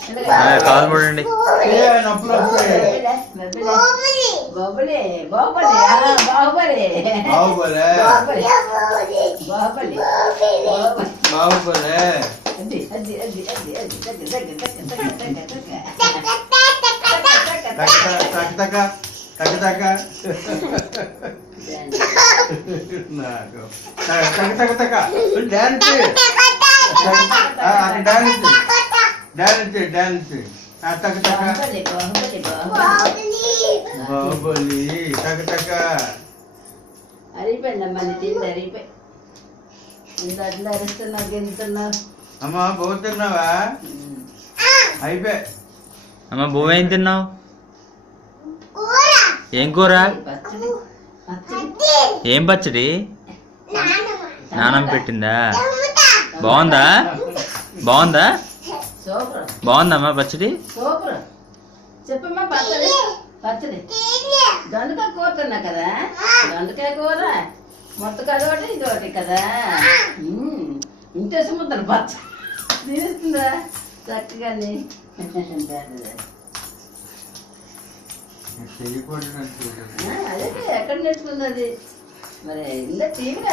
కాలు పడండి. నొప్పులు వస్తాయి. బాహుబలి బాహుబలి బాహుబలి బాహుబలే బాహుబలి బాహుబలే. అది అది అది అది అది దగ్గర దగ్గర దగ్గర తగ్గ తగ్గ నాకు తగ్గ తగ్గ డాన్స్ డాన్స్ డాన్స్ తగ్గ తగ్గ బాహుబలి తగ్గ తగ్గ. అరిపోయిందమ్మా నీ తిండి అరిపోయి ఇంత అట్లా అరుస్తున్నా గెలుతున్నావు. అమ్మా పోతున్నావా? అయిపోయి అమ్మ బువ్వ ఏం తిన్నావు? ఏం కూర? పచ్చడి ఏం పచ్చడి? నానమ్మ పెట్టిందా? బాగుందా? బాగుందా? సూపర్ బాగుందమ్మా పచ్చడి? సూపర్ చెప్పమ్మా పచ్చడి పచ్చడి దొండకాయ కూర తిన్నా కదా, దొండకాయ కూర మొత్తం అదొకటి ఇది ఒకటి కదా. ఇంటే సముద్రం పచ్చ తినేస్తుందా చక్కగాని. చేయకూడదు. అదే ఎక్కడ నేర్చుకుంది అది మరి ఇందా టీవీలో